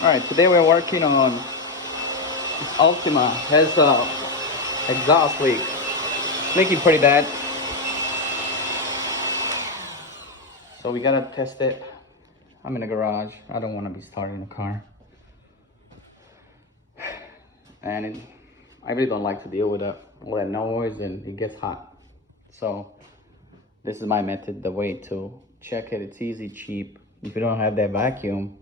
Alright, today we're working on this Ultima. Has a exhaust leak. It's leaking pretty bad. So we gotta test it. I'm in the garage. I don't want to be starting the car. And I really don't like to deal with all that noise, and it gets hot. So this is my method, the way to check it. It's easy, cheap. If you don't have that vacuum,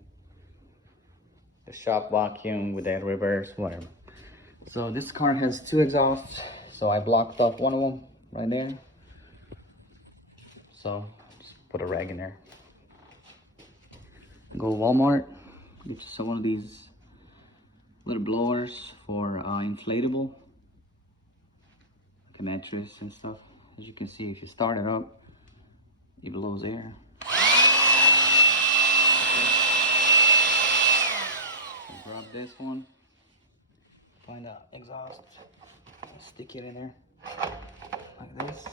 the shop vacuum with that reverse, whatever. So this car has two exhausts, so I blocked off one of them right there. So just put a rag in there. Go to Walmart, get some one of these little blowers for inflatable, like a mattress and stuff. As you can see, if you start it up, it blows air. Grab this one, find the exhaust, stick it in there like this.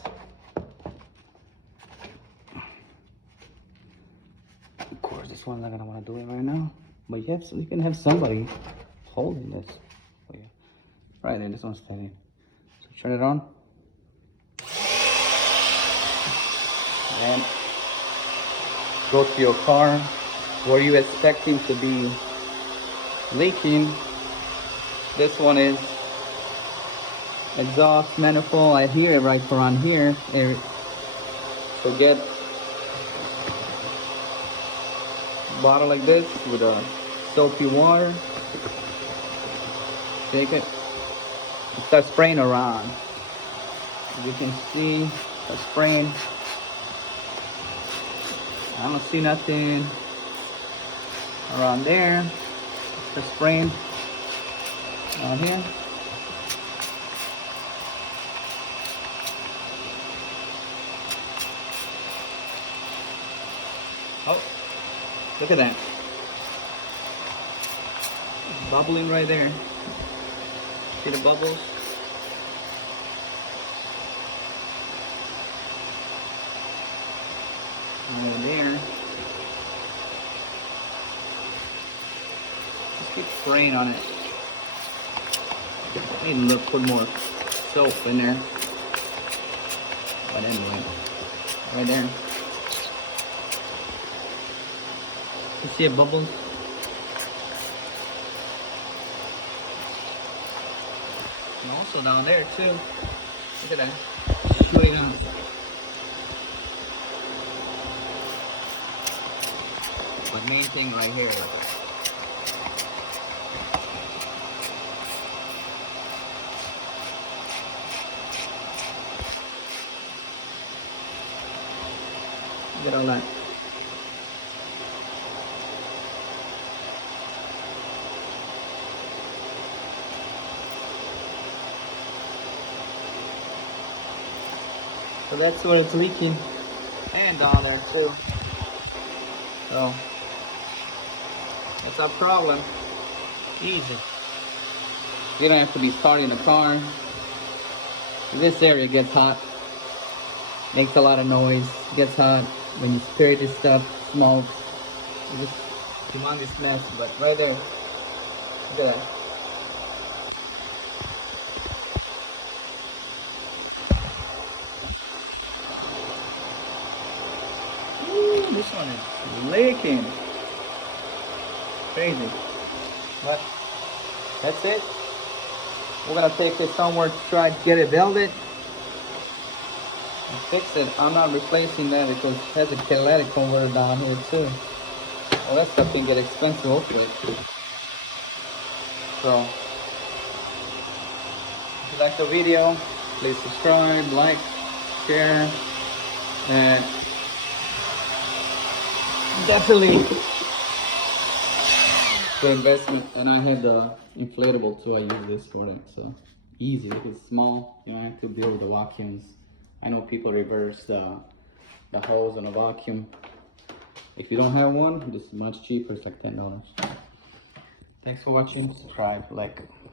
Of course, this one's not gonna want to do it right now, but you can have somebody holding this. Oh, yeah. Right there, this one's steady. So turn it on, and go to your car where you expect him to be leaking. This one is exhaust manifold. I hear it right around here. So get a bottle like this with a soapy water. Shake it. Start spraying around. As you can see, start spraying. I don't see nothing around there. Start spraying around here. Oh, look at that. It's bubbling right there. See the bubbles? Right there. Just keep spraying on it. I need to put more soap in there. But anyway, right there. You see it bubbles? And also down there too. Look at that. Shooting out. But main thing right here. Look at all that. So that's where it's leaking, and down there too. So that's our problem. Easy. You don't have to be starting the car. This area gets hot, makes a lot of noise, gets hot when you spray this stuff, smokes. You just humongous mess. But right there, look at that. This one is leaking. Crazy. But that's it. We're gonna take it somewhere to try to get it welded and fix it. I'm not replacing that because it has a catalytic converter down here too. Well, that stuff can get expensive hopefully. So if you like the video, please subscribe, like, share, and definitely good investment. And I have the inflatable too. I use this for it. So easy. It's small. You don't have to deal with the vacuums. I know people reverse the hose on a vacuum. If you don't have one, this is much cheaper. It's like $10. Thanks for watching. Subscribe, like.